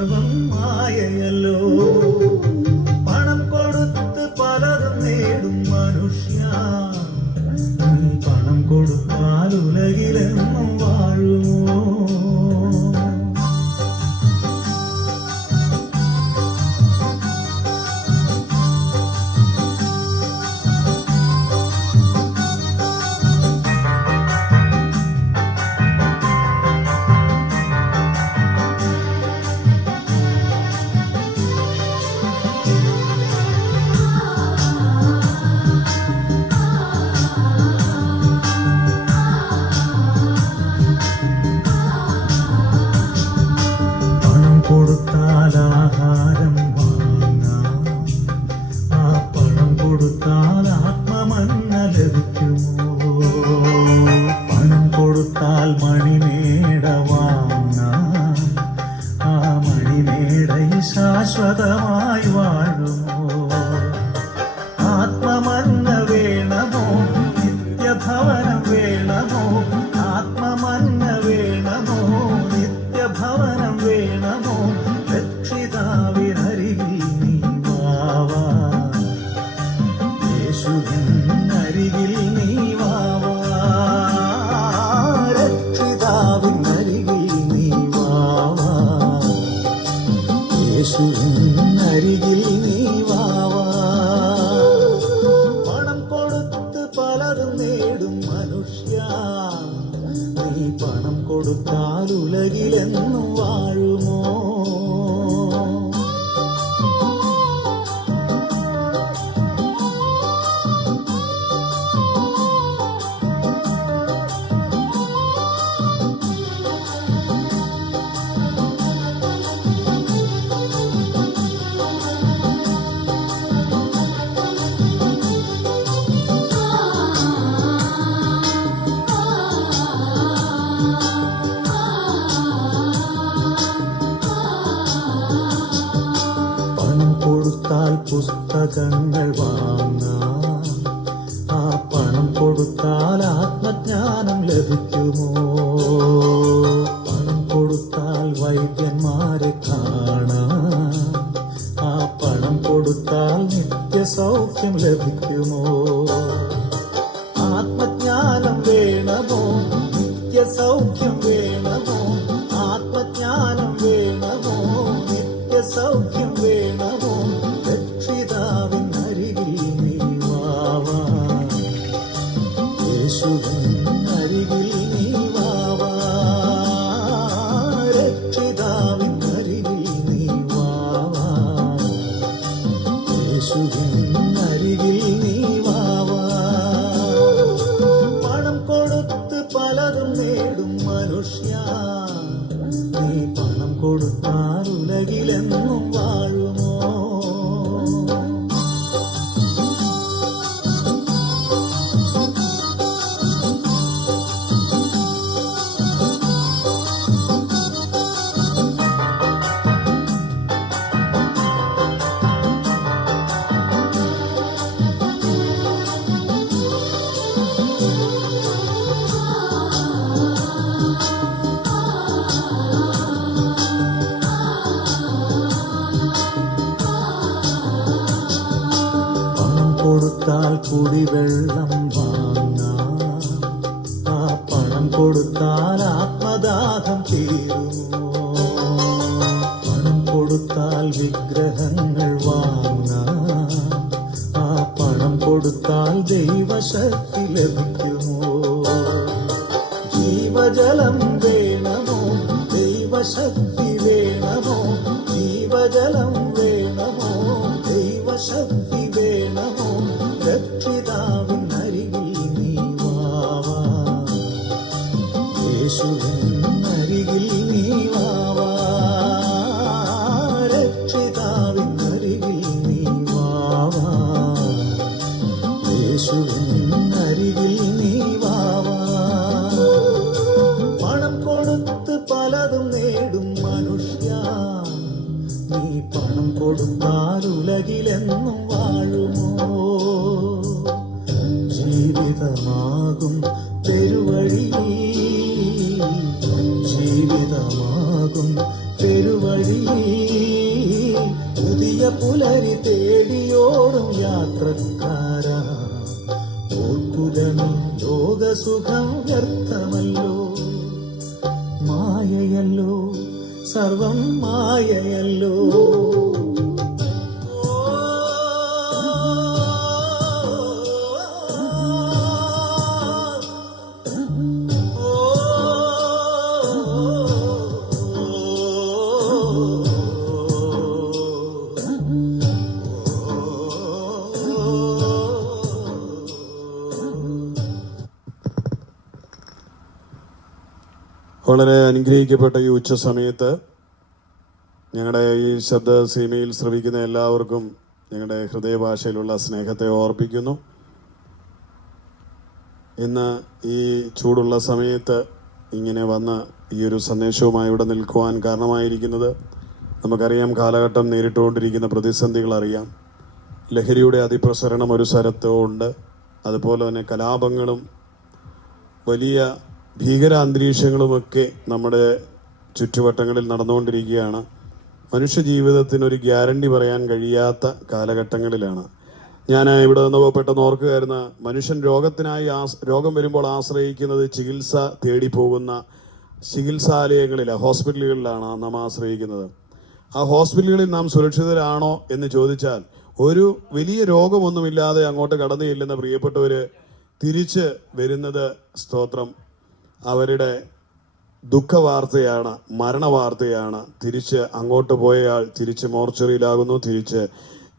സർവം മായയല്ലോ. പണം കൊടുത്ത് പലതും നേടും മനുഷ്യ, പണം കൊടുത്താൽ ഉലകിലെന്നും വാഴുമോ? കൊടുത്താൽ ആഹാരം വാങ്ങാം, ആ പണം കൊടുത്താൽ ആത്മമന്ന ലഭിക്കുമോ? പണം കൊടുത്താൽ മണിമേട വാങ്ങാം, ആ മണിമേട ശാശ്വതമായി വാഴുമോ? ആത്മമന്ന വേണമോ, നിത്യഭവനം വേണമോ? ആത്മമന്ന വേണമോ, നിത്യഭവനം വേണമോ? രക്ഷിതാവിനരികിൽ നീ വാവാ, യേശുവിനരികിൽ നീ വാവാ, രക്ഷിതാവിനരികിൽ നീ വാവാ, യേശുവിനരികിൽ നീ വാവാ. പണം കൊടുത്ത് പലതും നേടും മനുഷ്യ, നീ പണം കൊടുത്താൽ ഉലകിലെന്നും വാഴുമോ? കൊടുത്താൽ പുസ്തകങ്ങൾ വാങ്ങാം, ആ പണം കൊടുത്താൽ ആത്മജ്ഞാനം ലഭിക്കുമോ? പണം കൊടുത്താൽ വൈദ്യന്മാരെ കാണാം, ആ പണം കൊടുത്താൽ നിത്യസൗഖ്യം ലഭിക്കുമോ? ആത്മജ്ഞാനം വേണമോ, നിത്യസൗഖ്യം വേണമോ? ആത്മജ്ഞാനം വേണമോ, നിത്യസൗഖ്യം വേണമോ? രക്ഷിതാവിനരികിൽ നീ വാവാ, യേശുവിനരികിൽ നീ വാവാ, രക്ഷിതാവിനരികിൽ നീ വാവാ, യേശുവിനരികിൽ നീ വാവാ. പണം കൊടുത്ത് പലതും നേടും മനുഷ്യ, നീ പണം കൊടുത്താൽ ഉലകിലെന്നും വാഴുമോ? കൊടുത്താൽ കുടിവെള്ളം വാങ്ങാം, ആ പണം കൊടുത്താൽ ആത്മദാഹം തീരുമോ? പണം കൊടുത്താൽ വിഗ്രഹങ്ങൾ വാങ്ങാം, ആ പണം കൊടുത്താൽ ദൈവശക്തി ലഭിക്കുമോ? ജീവജലം വേണമോ, ദൈവശക്തി വേണമോ? ജീവജലം വേണമോ, ദൈവശക്തി വേണമോ? രക്ഷിതാവിനരികിൽ നീ വാവാ, യേശുവിനരികിൽ നീ വാവാ, രക്ഷിതാവിനരികിൽ നീ വാവാ, യേശുവിനരികിൽ നീ വാവാ. പണം കൊടുത്ത് പലതും നേടും മനുഷ്യ, നീ പണം കൊടുത്താൽ ഉലകിലെന്നും വാഴുമോ? ജീവിതമാകും പെരുവഴി, ജീവിതമാ സർവം മായയല്ലോ. വളരെ അനുഗ്രഹിക്കപ്പെട്ട ഈ ഉച്ച സമയത്ത് ഞങ്ങളുടെ ഈ ശബ്ദ സീമയിൽ ശ്രവിക്കുന്ന എല്ലാവർക്കും ഞങ്ങളുടെ ഹൃദയഭാഷയിലുള്ള സ്നേഹത്തെ ഓർപ്പിക്കുന്നു. ഇന്ന് ഈ ചൂടുള്ള സമയത്ത് ഇങ്ങനെ വന്ന് ഈ ഒരു സന്ദേശവുമായി ഇവിടെ നിൽക്കുവാൻ കാരണമായിരിക്കുന്നത് നമുക്കറിയാം, കാലഘട്ടം നേരിട്ടുകൊണ്ടിരിക്കുന്ന പ്രതിസന്ധികൾ അറിയാം. ലഹരിയുടെ അതിപ്രസരണം ഒരു സ്ഥലത്തുണ്ട്, അതുപോലെ തന്നെ കലാപങ്ങളും വലിയ ഭീകര അന്തരീക്ഷങ്ങളുമൊക്കെ നമ്മുടെ ചുറ്റുവട്ടങ്ങളിൽ നടന്നുകൊണ്ടിരിക്കുകയാണ്. മനുഷ്യജീവിതത്തിനൊരു ഗ്യാരണ്ടി പറയാൻ കഴിയാത്ത കാലഘട്ടങ്ങളിലാണ്. ഞാൻ ഇവിടെ നിന്ന് പെട്ടെന്ന് ഓർക്കുകയായിരുന്നു, മനുഷ്യൻ രോഗം വരുമ്പോൾ ആശ്രയിക്കുന്നത് ചികിത്സ തേടി പോകുന്ന ചികിത്സാലയങ്ങളിലാണ്, ഹോസ്പിറ്റലുകളിലാണ് നാം ആശ്രയിക്കുന്നത്. ആ ഹോസ്പിറ്റലുകളിൽ നാം സുരക്ഷിതരാണോ എന്ന് ചോദിച്ചാൽ, ഒരു വലിയ രോഗമൊന്നുമില്ലാതെ അങ്ങോട്ട് കടന്നു ചെല്ലുന്ന പ്രിയപ്പെട്ടവർ തിരിച്ച് വരുന്നത് സ്തോത്രം അവരുടെ ദുഃഖവാർത്തയാണ്, മരണവാർത്തയാണ്. തിരിച്ച് അങ്ങോട്ട് പോയയാൾ തിരിച്ച് മോർച്ചറിയിലാകുന്നു, തിരിച്ച്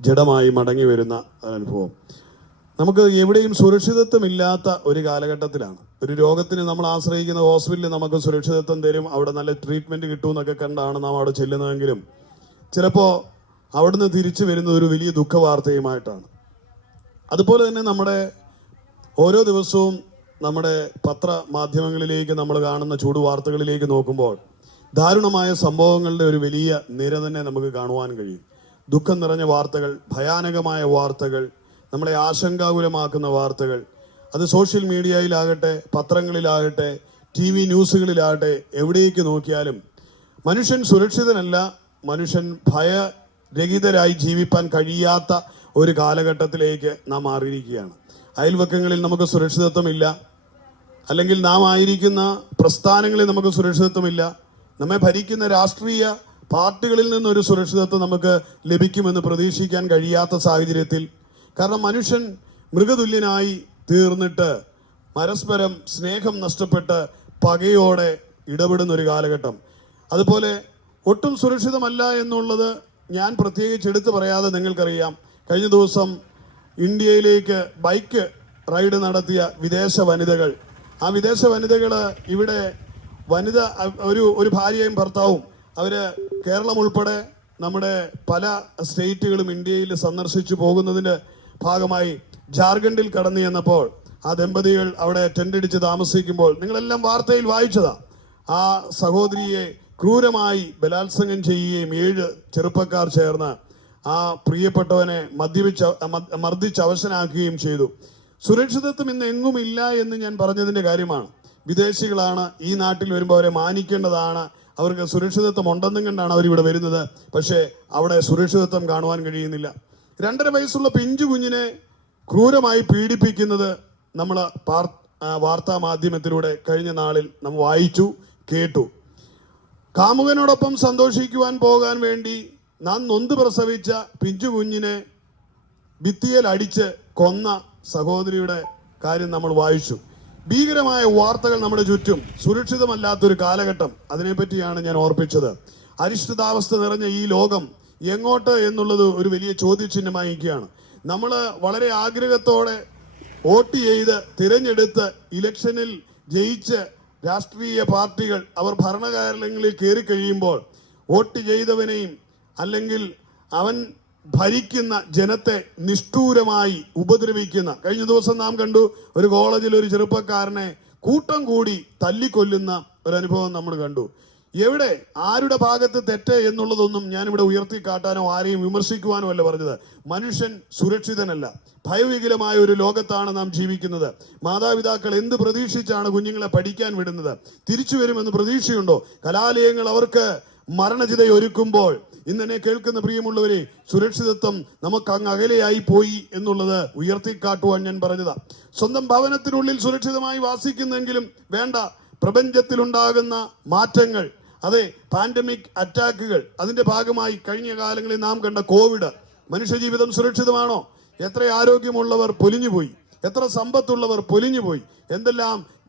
ജഡമായി മടങ്ങി വരുന്ന അനുഭവം. നമുക്ക് എവിടെയും സുരക്ഷിതത്വമില്ലാത്ത ഒരു കാലഘട്ടത്തിലാണ്. ഒരു രോഗത്തിന് നമ്മൾ ആശ്രയിക്കുന്ന ഹോസ്പിറ്റലിൽ നമുക്ക് സുരക്ഷിതത്വം തരും, അവിടെ നല്ല ട്രീറ്റ്മെൻറ്റ് കിട്ടുമെന്നൊക്കെ കണ്ടാണ് നാം അവിടെ ചെല്ലുന്നതെങ്കിലും ചിലപ്പോൾ അവിടുന്ന് തിരിച്ചു വരുന്നത് ഒരു വലിയ ദുഃഖവാർത്തയുമായിട്ടാണ്. അതുപോലെ തന്നെ നമ്മുടെ ഓരോ ദിവസവും നമ്മുടെ പത്രമാധ്യമങ്ങളിലേക്ക് നമ്മൾ കാണുന്ന ചൂടുവാർത്തകളിലേക്ക് നോക്കുമ്പോൾ ദാരുണമായ സംഭവങ്ങളുടെ ഒരു വലിയ നിര തന്നെ നമുക്ക് കാണുവാൻ കഴിയും. ദുഃഖം നിറഞ്ഞ വാർത്തകൾ, ഭയാനകമായ വാർത്തകൾ, നമ്മളെ ആശങ്കാകുലമാക്കുന്ന വാർത്തകൾ. അത് സോഷ്യൽ മീഡിയയിലാകട്ടെ, പത്രങ്ങളിലാകട്ടെ, TV ന്യൂസുകളിലാകട്ടെ, എവിടേക്ക് നോക്കിയാലും മനുഷ്യൻ സുരക്ഷിതനല്ല, മനുഷ്യൻ ഭയരഹിതരായി ജീവിപ്പാൻ കഴിയാത്ത ഒരു കാലഘട്ടത്തിലേക്ക് നാം മാറിയിരിക്കുകയാണ്. അയൽവക്കങ്ങളിൽ നമുക്ക് സുരക്ഷിതത്വമില്ല, അല്ലെങ്കിൽ നാം ആയിരിക്കുന്ന പ്രസ്ഥാനങ്ങളിൽ നമുക്ക് സുരക്ഷിതത്വമില്ല, നമ്മെ ഭരിക്കുന്ന രാഷ്ട്രീയ പാർട്ടികളിൽ നിന്നൊരു സുരക്ഷിതത്വം നമുക്ക് ലഭിക്കുമെന്ന് പ്രതീക്ഷിക്കാൻ കഴിയാത്ത സാഹചര്യത്തിൽ, കാരണം മനുഷ്യൻ മൃഗതുല്യനായി തീർന്നിട്ട് പരസ്പരം സ്നേഹം നഷ്ടപ്പെട്ട് പകയോടെ ഇടപെടുന്ന ഒരു കാലഘട്ടം. അതുപോലെ ഒട്ടും സുരക്ഷിതമല്ല എന്നുള്ളത് ഞാൻ പ്രത്യേകിച്ച് എടുത്തു പറയാതെ നിങ്ങൾക്കറിയാം. കഴിഞ്ഞ ദിവസം ഇന്ത്യയിലേക്ക് ബൈക്ക് റൈഡ് നടത്തിയ വിദേശ വനിതകൾ, ആ വിദേശ വനിതകൾ ഇവിടെ ഒരു ഭാര്യയും ഭർത്താവും അവർ കേരളം ഉൾപ്പെടെ നമ്മുടെ പല സ്റ്റേറ്റുകളും ഇന്ത്യയിൽ സന്ദർശിച്ചു പോകുന്നതിൻ്റെ ഭാഗമായി ജാർഖണ്ഡിൽ കടന്നു ചെന്നപ്പോൾ ആ ദമ്പതികൾ അവിടെ ടെൻ്റടിച്ച് താമസിക്കുമ്പോൾ നിങ്ങളെല്ലാം വാർത്തയിൽ വായിച്ചതാ, ആ സഹോദരിയെ ക്രൂരമായി ബലാത്സംഗം ചെയ്യുകയും 7 ചെറുപ്പക്കാർ ചേർന്ന് ആ പ്രിയപ്പെട്ടവനെ മർദ്ദിച്ച് അവശനാക്കുകയും ചെയ്തു. സുരക്ഷിതത്വം ഇന്ന് എങ്ങുമില്ല എന്ന് ഞാൻ പറഞ്ഞതിൻ്റെ കാര്യമാണ്. വിദേശികളാണ്, ഈ നാട്ടിൽ വരുമ്പോൾ അവരെ മാനിക്കേണ്ടതാണ്, അവർക്ക് സുരക്ഷിതത്വം ഉണ്ടെന്നും കണ്ടാണ് അവരിവിടെ വരുന്നത്. പക്ഷേ അവിടെ സുരക്ഷിതത്വം കാണുവാൻ കഴിയുന്നില്ല. 2.5 വയസ്സുള്ള പിഞ്ചു കുഞ്ഞിനെ ക്രൂരമായി പീഡിപ്പിക്കുന്നത് നമ്മൾ വാർത്താ മാധ്യമത്തിലൂടെ കഴിഞ്ഞ നാളിൽ നാം വായിച്ചു, കേട്ടു. കാമുകനോടൊപ്പം സന്തോഷിക്കുവാൻ പോകാൻ വേണ്ടി നാം നൊന്ത് പ്രസവിച്ച പിഞ്ചു കുഞ്ഞിനെ ഭിത്തിയിൽ അടിച്ച് കൊന്ന സഹോദരിയുടെ കാര്യം നമ്മൾ വായിച്ചു. ഭീകരമായ വാർത്തകൾ നമ്മുടെ ചുറ്റും, സുരക്ഷിതമല്ലാത്തൊരു കാലഘട്ടം, അതിനെപ്പറ്റിയാണ് ഞാൻ ഓർപ്പിച്ചത്. അരിഷ്ടിതാവസ്ഥ നിറഞ്ഞ ഈ ലോകം എങ്ങോട്ട് എന്നുള്ളത് ഒരു വലിയ ചോദ്യചിഹ്നമായിരിക്കുകയാണ്. നമ്മൾ വളരെ ആഗ്രഹത്തോടെ വോട്ട് ചെയ്ത് തിരഞ്ഞെടുത്ത് ഇലക്ഷനിൽ ജയിച്ച് രാഷ്ട്രീയ പാർട്ടികൾ അവർ ഭരണകാര്യങ്ങളിൽ കയറി കഴിയുമ്പോൾ വോട്ട് ചെയ്തവനെയും അല്ലെങ്കിൽ അവൻ ഭരിക്കുന്ന ജനത്തെ നിഷ്ഠൂരമായി ഉപദ്രവിക്കുന്ന, കഴിഞ്ഞ ദിവസം നാം കണ്ടു ഒരു കോളേജിൽ ഒരു ചെറുപ്പക്കാരനെ കൂട്ടം കൂടി തല്ലിക്കൊല്ലുന്ന ഒരനുഭവം നമ്മൾ കണ്ടു. എവിടെ ആരുടെ ഭാഗത്ത് തെറ്റ് എന്നുള്ളതൊന്നും ഞാനിവിടെ ഉയർത്തി കാട്ടാനോ ആരെയും വിമർശിക്കുവാനോ അല്ല പറഞ്ഞത്. മനുഷ്യൻ സുരക്ഷിതനല്ല, ഭയവികലമായ ഒരു ലോകത്താണ് നാം ജീവിക്കുന്നത്. മാതാപിതാക്കൾ എന്ത് പ്രതീക്ഷിച്ചാണ് കുഞ്ഞുങ്ങളെ പഠിക്കാൻ വിടുന്നത്? തിരിച്ചു വരുമെന്ന് പ്രതീക്ഷയുണ്ടോ? കലാലയങ്ങൾ അവർക്ക് മരണചിത ഒരുക്കുമ്പോൾ ഇന്നെ കേൾക്കുന്ന പ്രിയമുള്ളവരെ, സുരക്ഷിതത്വം നമുക്ക് അങ്ങ് അകലെയായി പോയി എന്നുള്ളത് ഉയർത്തിക്കാട്ടുവാൻ ഞാൻ പറഞ്ഞതാ. സ്വന്തം ഭവനത്തിനുള്ളിൽ സുരക്ഷിതമായി വാസിക്കുന്നെങ്കിലും വേണ്ട, പ്രപഞ്ചത്തിലുണ്ടാകുന്ന മാറ്റങ്ങൾ, അതെ, പാൻഡമിക് അറ്റാക്കുകൾ, അതിന്റെ ഭാഗമായി കഴിഞ്ഞ കാലങ്ങളിൽ നാം കണ്ട കോവിഡ്. മനുഷ്യജീവിതം സുരക്ഷിതമാണോ? എത്ര ആരോഗ്യമുള്ളവർ പൊലിഞ്ഞുപോയി, എത്ര സമ്പത്തുള്ളവർ പൊലിഞ്ഞുപോയി,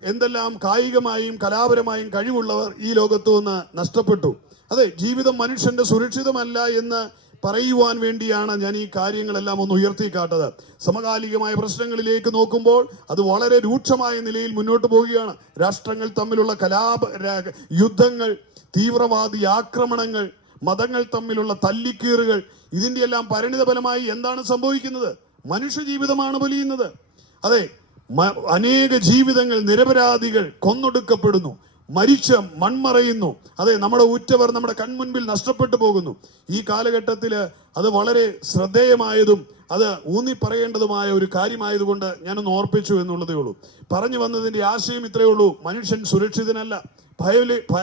എന്തെല്ലാം കായികമായും കലാപരമായും കഴിവുള്ളവർ ഈ ലോകത്തു നിന്ന് നഷ്ടപ്പെട്ടു. അതെ, ജീവിതം മനുഷ്യന്റെ സുരക്ഷിതമല്ല എന്ന് പറയുവാൻ വേണ്ടിയാണ് ഞാൻ ഈ കാര്യങ്ങളെല്ലാം ഒന്ന് ഉയർത്തിക്കാട്ടത്. സമകാലികമായ പ്രശ്നങ്ങളിലേക്ക് നോക്കുമ്പോൾ അത് വളരെ രൂക്ഷമായ നിലയിൽ മുന്നോട്ട് പോവുകയാണ്. രാഷ്ട്രങ്ങൾ തമ്മിലുള്ള യുദ്ധങ്ങൾ, തീവ്രവാദി ആക്രമണങ്ങൾ, മതങ്ങൾ തമ്മിലുള്ള തല്ലിക്കീറുകൾ, ഇതിന്റെ എല്ലാം പരിണിത ഫലമായി എന്താണ് സംഭവിക്കുന്നത്? മനുഷ്യജീവിതമാണ് പൊലിയുന്നത്. അതെ, അനേക ജീവിതങ്ങൾ, നിരപരാധികൾ കൊന്നൊടുക്കപ്പെടുന്നു, മരിച്ച് മൺമറയുന്നു. അതെ, നമ്മുടെ ഉറ്റവർ നമ്മുടെ കൺമുൻപിൽ നഷ്ടപ്പെട്ടു പോകുന്നു. ഈ കാലഘട്ടത്തിൽ അത് വളരെ ശ്രദ്ധേയമായതും അത് ഊന്നി പറയേണ്ടതുമായ ഒരു കാര്യമായതുകൊണ്ട് ഞാനൊന്ന് ഓർപ്പിച്ചു എന്നുള്ളതേ ഉള്ളൂ. പറഞ്ഞു വന്നതിന്റെ ആശയം ഇത്രയേ ഉള്ളൂ. മനുഷ്യൻ സുരക്ഷിതനല്ല,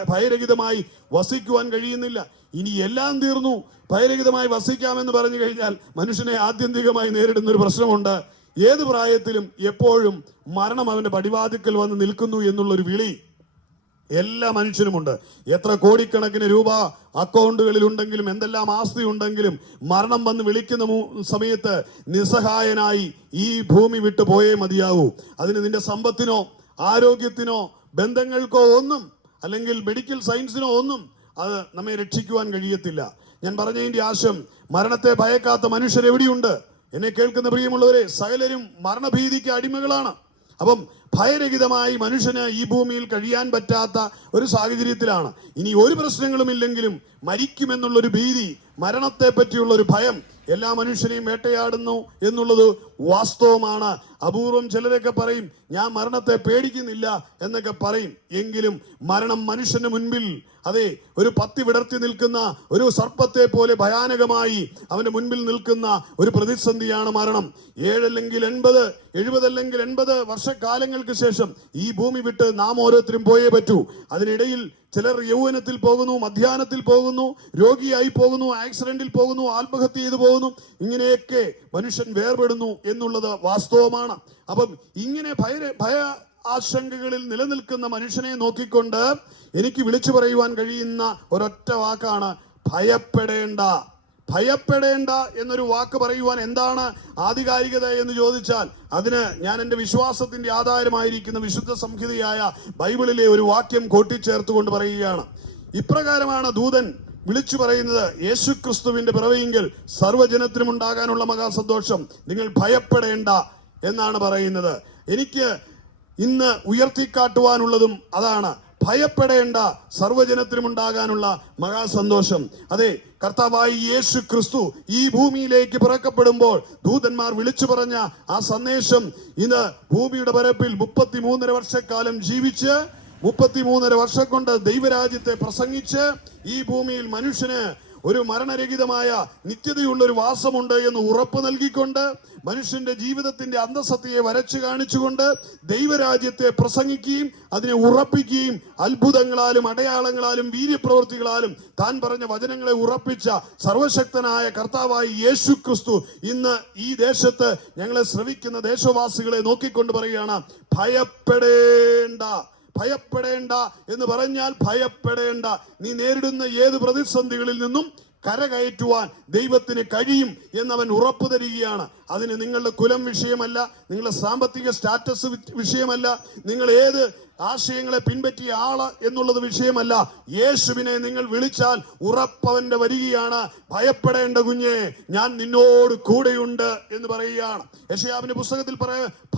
ഭയരഹിതമായി വസിക്കുവാൻ കഴിയുന്നില്ല. ഇനി എല്ലാം തീർന്നു, ഭയരഹിതമായി വസിക്കാമെന്ന് പറഞ്ഞു കഴിഞ്ഞാൽ മനുഷ്യനെ ആത്യന്തികമായി നേരിടുന്ന ഒരു പ്രശ്നമുണ്ട്. ഏത് പ്രായത്തിലും എപ്പോഴും മരണം അവന്റെ പടിവാതിക്കൽ വന്ന് നിൽക്കുന്നു എന്നുള്ളൊരു വിളി എല്ലാ മനുഷ്യനുമുണ്ട്. എത്ര കോടിക്കണക്കിന് രൂപ അക്കൗണ്ടുകളിൽ ഉണ്ടെങ്കിലും എന്തെല്ലാം ആസ്തി ഉണ്ടെങ്കിലും മരണം വന്ന് വിളിക്കുന്ന സമയത്ത് നിസ്സഹായനായി ഈ ഭൂമി വിട്ടു പോയേ മതിയാവൂ. അതിന് നിന്റെ സമ്പത്തിനോ ആരോഗ്യത്തിനോ ബന്ധങ്ങൾക്കോ ഒന്നും, അല്ലെങ്കിൽ മെഡിക്കൽ സയൻസിനോ ഒന്നും അത് നമ്മെ രക്ഷിക്കുവാൻ കഴിയത്തില്ല. ഞാൻ പറഞ്ഞതിന്റെ ആശയം, മരണത്തെ ഭയക്കാത്ത മനുഷ്യരെവിടെയുണ്ട്? എന്നെ കേൾക്കുന്ന പ്രിയമുള്ളവരെ, സകലരും മരണഭീതിക്ക് അടിമകളാണ്. അപ്പം ഭയരഹിതമായി മനുഷ്യന് ഈ ഭൂമിയിൽ കഴിയാൻ പറ്റാത്ത ഒരു സാഹചര്യത്തിലാണ്. ഇനി ഒരു പ്രശ്നങ്ങളും ഇല്ലെങ്കിലും മരിക്കുമെന്നുള്ളൊരു ഭീതി, മരണത്തെ പറ്റിയുള്ള ഒരു ഭയം എല്ലാ മനുഷ്യനെയും വേട്ടയാടുന്നു എന്നുള്ളത് വാസ്തവമാണ്. അപൂർവം ചിലരൊക്കെ പറയും ഞാൻ മരണത്തെ പേടിക്കുന്നില്ല എന്നൊക്കെ പറയും. എങ്കിലും മരണം മനുഷ്യന്റെ മുൻപിൽ അതെ ഒരു പത്തി വിടർത്തി നിൽക്കുന്ന ഒരു സർപ്പത്തെ പോലെ ഭയാനകമായി അവന്റെ മുൻപിൽ നിൽക്കുന്ന ഒരു പ്രതിസന്ധിയാണ് മരണം. 7 അല്ലെങ്കിൽ 80, 70 അല്ലെങ്കിൽ 80 വർഷക്കാലങ്ങൾക്ക് ശേഷം ഈ ഭൂമി വിട്ട് നാം ഓരോരുത്തരും പോയേ പറ്റൂ. അതിനിടയിൽ ചിലർ യൗവനത്തിൽ പോകുന്നു, മധ്യാഹ്നത്തിൽ പോകുന്നു, രോഗിയായി പോകുന്നു, ആക്സിഡന്റിൽ പോകുന്നു, ആത്മഹത്യ ചെയ്തു പോകുന്നു. ഇങ്ങനെയൊക്കെ മനുഷ്യൻ വേർപെടുന്നു എന്നുള്ളത് വാസ്തവമാണ്. അപ്പം ഇങ്ങനെ ഭയ ആശങ്കകളിൽ നിലനിൽക്കുന്ന മനുഷ്യനെ നോക്കിക്കൊണ്ട് എനിക്ക് വിളിച്ചു പറയുവാൻ കഴിയുന്ന ഒരൊറ്റ വാക്കാണ് ഭയപ്പെടേണ്ട. ഭയപ്പെടേണ്ട എന്നൊരു വാക്ക് പറയുവാൻ എന്താണ് ആധികാരികത എന്ന് ചോദിച്ചാൽ അതിന് ഞാൻ എൻ്റെ വിശ്വാസത്തിന്റെ ആധാരമായിരിക്കുന്ന വിശുദ്ധ സംഹിതയായ ബൈബിളിലെ ഒരു വാക്യം കൂട്ടിച്ചേർത്തുകൊണ്ട് പറയുകയാണ്. ഇപ്രകാരമാണ് ദൂതൻ വിളിച്ചു പറയുന്നത്, യേശുക്രിസ്തുവിന്റെ പിറവിയെങ്കിൽ സർവ്വജനത്തിനും ഉണ്ടാകാനുള്ള മഹാസന്തോഷം, നിങ്ങൾ ഭയപ്പെടേണ്ട എന്നാണ് പറയുന്നത്. എനിക്ക് ഇന്ന് ഉയർത്തിക്കാട്ടുവാനുള്ളതും അതാണ്. ഭയപ്പെടേണ്ട, സർവ്വജനത്തിനും ഉണ്ടാകാനുള്ള മഹാസന്തോഷം. അതെ, കർത്താവായി യേശു ക്രിസ്തു ഈ ഭൂമിയിലേക്ക് പിറക്കപ്പെടുമ്പോൾ ദൂതന്മാർ വിളിച്ചു പറഞ്ഞ ആ സന്ദേശം ഇന്ന് ഭൂമിയുടെ പരപ്പിൽ 33.5 വർഷക്കാലം ജീവിച്ച് 33.5 വർഷം കൊണ്ട് ദൈവരാജ്യത്തെ പ്രസംഗിച്ച് ഈ ഭൂമിയിൽ മനുഷ്യന് ഒരു മരണരഹിതമായ നിത്യതയുള്ള ഒരു വാസമുണ്ട് എന്ന് ഉറപ്പ് നൽകിക്കൊണ്ട് മനുഷ്യന്റെ ജീവിതത്തിന്റെ അന്തസത്തയെ വരച്ചു കാണിച്ചുകൊണ്ട് ദൈവരാജ്യത്തെ പ്രസംഗിക്കുകയും അതിനെ ഉറപ്പിക്കുകയും അത്ഭുതങ്ങളാലും അടയാളങ്ങളാലും വീര്യപ്രവൃത്തികളാലും താൻ പറഞ്ഞ വചനങ്ങളെ ഉറപ്പിച്ച സർവശക്തനായ കർത്താവായ യേശു ക്രിസ്തു ഇന്ന് ഈ ദേശത്ത് ഞങ്ങളെ ശ്രവിക്കുന്ന ദേശവാസികളെ നോക്കിക്കൊണ്ട് പറയുകയാണ്, ഭയപ്പെടേണ്ട. ഭയപ്പെടേണ്ട എന്ന് പറഞ്ഞാൽ ഭയപ്പെടേണ്ട. നീ നേരിടുന്ന ഏത് പ്രതിസന്ധികളിൽ നിന്നും കരകയറ്റുവാൻ ദൈവത്തിന് കഴിയും എന്നവൻ ഉറപ്പു തരികയാണ്. അതിന് നിങ്ങളുടെ കുലം വിഷയമല്ല, നിങ്ങളുടെ സാമ്പത്തിക സ്റ്റാറ്റസ് വിഷയമല്ല, നിങ്ങൾ ഏത് ആശയങ്ങളെ പിൻപറ്റിയ ആള് എന്നുള്ളത് വിഷയമല്ല. യേശുവിനെ നിങ്ങൾ വിളിച്ചാൽ ഉറപ്പവന്റെ വരികയാണ്. ഭയപ്പെടേണ്ട കുഞ്ഞെ, ഞാൻ നിന്നോട് കൂടെയുണ്ട് എന്ന് പറയുകയാണ്. യെശയ്യാവിന്റെ പുസ്തകത്തിൽ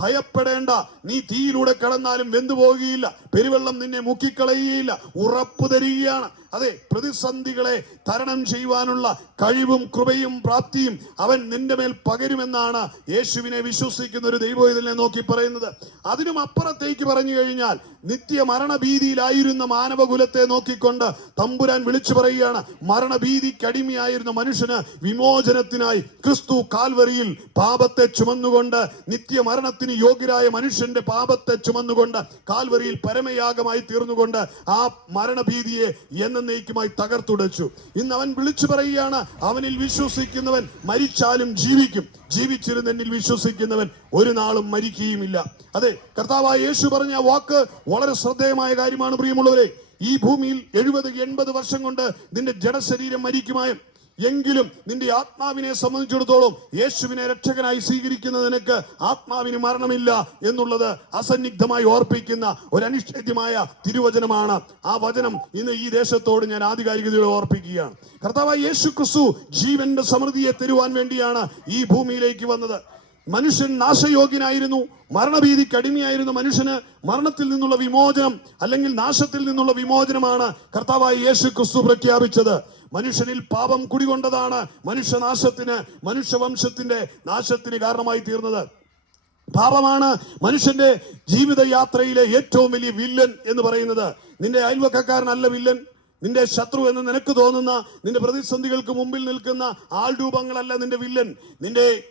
ഭയപ്പെടേണ്ട, നീ തീയിലൂടെ കടന്നാലും വെന്തു പോകുകയില്ല, പെരുവെള്ളം നിന്നെ മുക്കിക്കളയുകയില്ല, ഉറപ്പു തരികയാണ്. അതെ, പ്രതിസന്ധികളെ തരണം ചെയ്യുവാനുള്ള കഴിവും കൃപയും പ്രാപ്തിയും അവൻ നിന്റെ മേൽ പകരുമെന്നാണ് യേശുവിനെ വിശ്വസിക്കുന്ന ഒരു ദൈവം ഇതിനെ നോക്കി പറയുന്നത്. അതിനും അപ്പുറത്തേക്ക് പറഞ്ഞു കഴിഞ്ഞാൽ നിത്യ മരണഭീതിയിലായിരുന്ന മാനവകുലത്തെ നോക്കിക്കൊണ്ട് തമ്പുരാൻ വിളിച്ചു പറയുകയാണ്, മരണഭീതിക്കടിമയായിരുന്ന മനുഷ്യന് വിമോചനത്തിനായി ക്രിസ്തു കാൽവരിയിൽ പാപത്തെ ചുമന്നുകൊണ്ട്, നിത്യമരണത്തിന് യോഗ്യരായ മനുഷ്യന്റെ പാപത്തെ ചുമന്നുകൊണ്ട് കാൽവരിയിൽ പരമയാഗമായി തീർന്നുകൊണ്ട് ആ മരണഭീതിയെ എന്നേക്കുമായി തകർത്തുടച്ചു. ഇന്ന് അവൻ വിളിച്ചു പറയുകയാണ്, അവനിൽ വിശ്വസിക്കുന്നവൻ മരിച്ചാലും ജീവിക്കും, ജീവിച്ചിരുന്ന എന്നിൽ വിശ്വസിക്കുന്നവൻ ഒരു നാളും മരിക്കുകയുമില്ല. അതെ, കർത്താവായ യേശു പറഞ്ഞ വാക്ക് വളരെ ശ്രദ്ധേയമായ കാര്യമാണ് പ്രിയമുള്ളവരെ. ഈ ഭൂമിയിൽ 70-80 വർഷം കൊണ്ട് നിന്റെ ജഡശരീരം മരിക്കുമായും, എങ്കിലും നിന്റെ ആത്മാവിനെ സംബന്ധിച്ചിടത്തോളം യേശുവിനെ രക്ഷകനായി സ്വീകരിക്കുന്ന നിനക്ക് ആത്മാവിന് മരണമില്ല എന്നുള്ളത് അസന്നിഗ്ധമായി ഓർപ്പിക്കുന്ന ഒരു അനിഷേധ്യമായ തിരുവചനമാണ്. ആ വചനം ഇന്ന് ഈ ദേശത്തോട് ഞാൻ ആധികാരികതയോടെ ഓർപ്പിക്കുകയാണ്. കർത്താവായ യേശു ക്രിസ്തു ജീവന്റെ സമൃദ്ധിയെ തരുവാൻ വേണ്ടിയാണ് ഈ ഭൂമിയിലേക്ക് വന്നത്. മനുഷ്യൻ നാശയോഗ്യനായിരുന്നു, മരണഭീതിക്ക് അടിമയായിരുന്ന മനുഷ്യന് മരണത്തിൽ നിന്നുള്ള വിമോചനം അല്ലെങ്കിൽ നാശത്തിൽ നിന്നുള്ള വിമോചനമാണ് കർത്താവായ യേശു ക്രിസ്തു പ്രഖ്യാപിച്ചത്. മനുഷ്യനിൽ പാപം കുടികൊണ്ടതാണ് മനുഷ്യനാശത്തിന്, മനുഷ്യവംശത്തിന്റെ നാശത്തിന് കാരണമായി തീർന്നത്. പാപമാണ് മനുഷ്യന്റെ ജീവിതയാത്രയിലെ ഏറ്റവും വലിയ വില്ലൻ എന്ന് പറയുന്നത്. നിന്റെ അയൽവക്കക്കാരനല്ല വില്ലൻ, നിന്റെ ശത്രു എന്ന് നിനക്ക് തോന്നുന്ന, നിന്റെ പ്രതിസന്ധികൾക്ക് മുമ്പിൽ നിൽക്കുന്ന ആൾ രൂപങ്ങളല്ല നിന്റെ വില്ലൻ.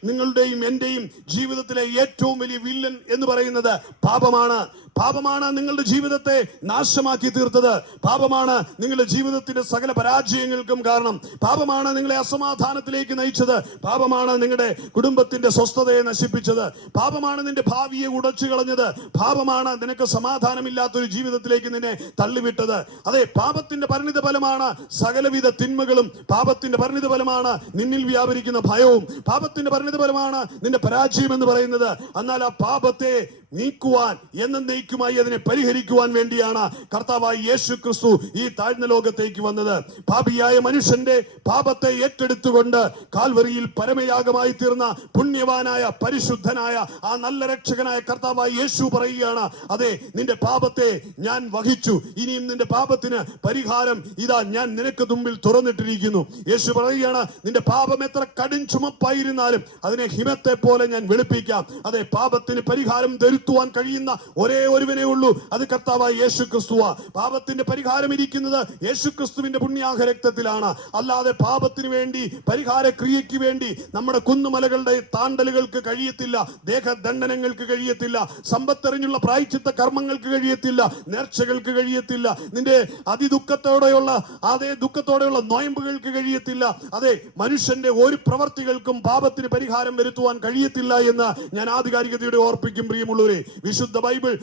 നിങ്ങളുടെയും എന്റെയും ജീവിതത്തിലെ ഏറ്റവും വലിയ വില്ലൻ എന്ന് പറയുന്നത് പാപമാണ്. പാപമാണ് നിങ്ങളുടെ ജീവിതത്തെ നാശമാക്കി തീർത്തത്. പാപമാണ് നിങ്ങളുടെ ജീവിതത്തിന്റെ സകല പരാജയങ്ങൾക്കും കാരണം. പാപമാണ് നിങ്ങളെ അസമാധാനത്തിലേക്ക് നയിച്ചത്. പാപമാണ് നിങ്ങളുടെ കുടുംബത്തിന്റെ സ്വസ്ഥതയെ നശിപ്പിച്ചത്. പാപമാണ് നിന്റെ ഭാവിയെ ഉടച്ചു കളഞ്ഞത്. പാപമാണ് നിനക്ക് സമാധാനമില്ലാത്തൊരു ജീവിതത്തിലേക്ക് നിന്നെ തള്ളിവിട്ടത്. അതെ, പാപത്തിന്റെ പരിണിത ഫലമാണ് സകലവിധ തിന്മകളും. പാപത്തിന്റെ പരിണിത ഫലമാണ് നിന്നിൽ വ്യാപരിക്കുന്ന ഭയവും. പാപത്തിന്റെ പരിണിത ഫലമാണ് നിന്റെ പരാജയം എന്ന് പറയുന്നത്. എന്നാൽ ആ പാപത്തെ നീക്കുവാൻ, എന്നേക്കുമായി അതിനെ പരിഹരിക്കുവാൻ വേണ്ടിയാണ് കർത്താവായ യേശു ക്രിസ്തു ഈ താഴ്ന്ന ലോകത്തേക്ക് വന്നത്. പാപിയായ മനുഷ്യന്റെ പാപത്തെ ഏറ്റെടുത്തുകൊണ്ട് കാൽവറിയിൽ പരമയാഗമായി തീർന്ന പുണ്യവാനായ പരിശുദ്ധനായ ആ നല്ല രക്ഷകനായ കർത്താവായ യേശു പറയുകയാണ്, അതെ, നിന്റെ പാപത്തെ ഞാൻ വഹിച്ചു, ഇനിയും നിന്റെ പാപത്തിന് പരിഹാരം ഇതാ ഞാൻ നിനക്ക് മുമ്പിൽ തുറന്നിട്ടിരിക്കുന്നു. യേശു പറയുകയാണ്, നിന്റെ പാപം എത്ര കടും ചുമപ്പായിരുന്നാലും അതിനെ ഹിമത്തെ പോലെ ഞാൻ വെളുപ്പിക്കാം. അതെ, പാപത്തിന് പരിഹാരം വരുത്തുവാൻ കഴിയുന്ന ഒരേ ഒരുവനേ ഉള്ളൂ, അത് കർത്താവായ യേശു ക്രിസ്തുവാ. പാപത്തിന്റെ പരിഹാരം ഇരിക്കുന്നത് യേശു ക്രിസ്തുവിന്റെ പുണ്യാഹ രക്തത്തിലാണ്. അല്ലാതെ പാപത്തിന് വേണ്ടി, പരിഹാര ക്രിയയ്ക്ക് വേണ്ടി നമ്മുടെ കുന്നുമലകളുടെ താണ്ടലുകൾക്ക് കഴിയത്തില്ല, ദേഹദണ്ഡനങ്ങൾക്ക് കഴിയത്തില്ല, സമ്പത്തെറിഞ്ഞുള്ള പ്രായശ്ചിത്ത കർമ്മങ്ങൾക്ക് കഴിയത്തില്ല, നേർച്ചകൾക്ക് കഴിയത്തില്ല, നിന്റെ അതിദുഃഖത്തോടെയുള്ള നോയമ്പുകൾക്ക് കഴിയത്തില്ല. അതെ, മനുഷ്യന്റെ ഒരു പ്രവർത്തികൾക്കും പാപത്തിന് പരിഹാരം വരുത്തുവാൻ കഴിയത്തില്ല എന്ന് ഞാൻ ആധികാരികതയോടെ ഓർപ്പിക്കും. പ്രിയമുള്ളവരെ, വിശുദ്ധ ബൈബിൾ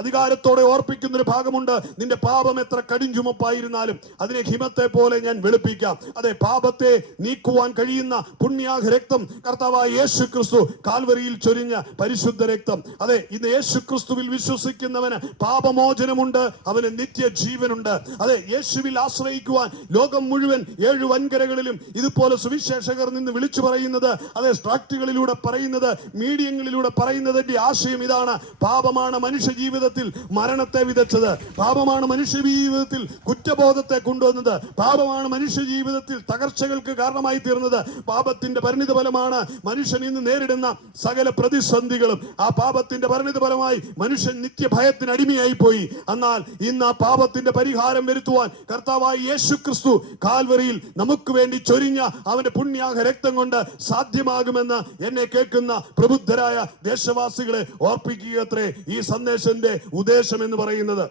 അധികാരത്തോടെ ഓർപ്പിക്കുന്ന ഒരു ഭാഗമുണ്ട്. നിന്റെ പാപം എത്ര കടുംചുമപ്പായിരുന്നാലും അതിനെ ഹിമത്തെ പോലെ ഞാൻ വെളുപ്പിക്കാം. അതെ, പാപത്തെ നീക്കുവാൻ കഴിയുന്ന പുണ്യാഹ രക്തം കർത്താവായ യേശു ക്രിസ്തു കാൽവരിയിൽ ചൊരിഞ്ഞ പരിശുദ്ധ രക്തം. അതെ, ഇന്ന് യേശു ക്രിസ്തുവിൽ വിശ്വസിക്കുന്നവന് പാപമോചനമുണ്ട്, അവന് നിത്യജീവനുണ്ട്. അതെ, യേശുവിൽ ആശ്രയിക്കുവാൻ ലോകം മുഴുവൻ 7 വൻകരകളിലും ഇതുപോലെ സുവിശേഷകർ നിന്ന് വിളിച്ചു പറയുന്നത്, അതെ, സ്ട്രാക്റ്റുകളിലൂടെ പറയുന്നത്, മീഡിയങ്ങളിലൂടെ പറയുന്നതിന്റെ ആശയം ഇതാണ്: പാപമാണ് മനുഷ്യ ജീവിതത്തിൽ മരണത്തെ വിതച്ചത്, പാപമാണ് മനുഷ്യ ജീവിതത്തിൽ കുറ്റബോധത്തെ കൊണ്ടുവന്നത്, പാപമാണ് മനുഷ്യ ജീവിതത്തിൽ തകർച്ചകൾക്ക് കാരണമായി തീർന്നത്, പാപത്തിന്റെ പരിണിത ഫലമാണ് മനുഷ്യൻ ഇന്ന് നേരിടുന്ന സകല പ്രതിസന്ധികളും. ആ പാപത്തിന്റെ പരിണിത ഫലമായി മനുഷ്യൻ നിത്യഭയത്തിന് അടിമയായി പോയി. എന്നാൽ ഇന്ന് ആ പാപത്തിന്റെ പരിഹാരം വരുത്തുവാൻ കർത്താവായ യേശു ക്രിസ്തു കാൽവരിയിൽ നമുക്ക് വേണ്ടി ചൊരിഞ്ഞ അവന്റെ പുണ്യാഹ രക്തം കൊണ്ട് സാധ്യമാകുമെന്ന് എന്നെ കേൾക്കുന്ന പ്രബുദ്ധരായ ദേശവാസികളെ ഓർപ്പിക്കുകയത്രേ ഈ സന്ദേശത്തിന്റെ ഉദ്ദേശം എന്ന് പറയുന്നത്.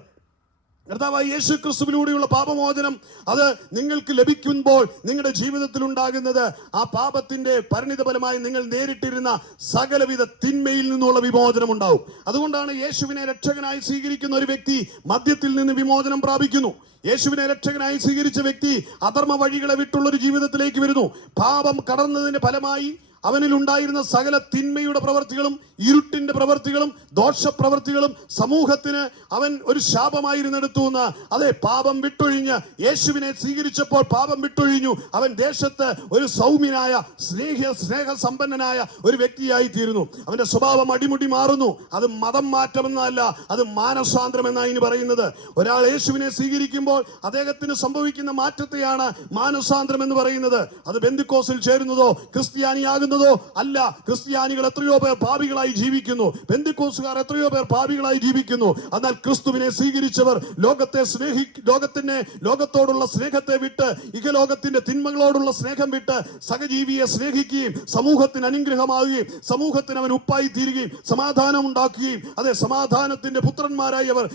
കർത്താവായ യേശു ക്രിസ്തുവിലൂടെയുള്ള പാപമോചനം അത് നിങ്ങൾക്ക് ലഭിക്കുമ്പോൾ നിങ്ങളുടെ ജീവിതത്തിൽ ഉണ്ടാകുന്നത് ആ പാപത്തിന്റെ പരിണിത ഫലമായി നിങ്ങൾ നേരിട്ടിരുന്ന സകലവിധ തിന്മയിൽ നിന്നുള്ള വിമോചനം ഉണ്ടാവും. അതുകൊണ്ടാണ് യേശുവിനെ രക്ഷകനായി സ്വീകരിക്കുന്ന ഒരു വ്യക്തി മദ്യത്തിൽ നിന്ന് വിമോചനം പ്രാപിക്കുന്നു. യേശുവിനെ രക്ഷകനായി സ്വീകരിച്ച വ്യക്തി അധർമ്മ വഴികളെ വിട്ടുള്ള ഒരു ജീവിതത്തിലേക്ക് വരുന്നു. പാപം കടന്നതിന്റെ ഫലമായി അവനിൽ ഉണ്ടായിരുന്ന സകല തിന്മയുടെ പ്രവർത്തികളും, ഇരുട്ടിന്റെ പ്രവർത്തികളും, ദോഷപ്രവർത്തികളും സമൂഹത്തിന് അവൻ ഒരു ശാപമായിരുന്നെടുത്തു എന്ന്. അതെ, പാപം വിട്ടൊഴിഞ്ഞ് യേശുവിനെ സ്വീകരിച്ചപ്പോൾ പാപം വിട്ടൊഴിഞ്ഞു. അവൻ ദേശത്ത് ഒരു സൗമ്യനായ സ്നേഹസമ്പന്നനായ ഒരു വ്യക്തിയായി തീരുന്നു. അവന്റെ സ്വഭാവം അടിമുടി മാറുന്നു. അത് മതം മാറ്റമെന്നല്ല, അത് മാനസാന്തരം എന്നാണ് ഇനി പറയുന്നത്. ഒരാൾ യേശുവിനെ സ്വീകരിക്കുമ്പോൾ അദ്ദേഹത്തിന് സംഭവിക്കുന്ന മാറ്റത്തെയാണ് മാനസാന്തരം എന്ന് പറയുന്നത്. അത് ബെന്തിക്കോസിൽ ചേരുന്നതോ ക്രിസ്ത്യാനിയാകുന്നതോ അല്ല. ക്രിസ്ത്യാനികൾ എത്രയോ പേർ പാപികളായി ജീവിക്കുന്നു, ബെന്തിക്കോസുകാർ എത്രയോ പേർ പാപികളായി ജീവിക്കുന്നു. എന്നാൽ ക്രിസ്തുവിനെ സ്വീകരിച്ചവർ ലോകത്തോടുള്ള സ്നേഹത്തെ വിട്ട്, ഇഹലോകത്തിന്റെ തിന്മകളോടുള്ള സ്നേഹം വിട്ട് സഹജീവിയെ സ്നേഹിക്കുകയും സമൂഹത്തിന് അനുഗ്രഹമാകുകയും സമൂഹത്തിന് അവൻ ഉപ്പായി തീരുകയും സമാധാനം ഉണ്ടാക്കുകയും, അതെ, സമാധാനത്തിന്റെ പുത്രന്മാരായി അവർ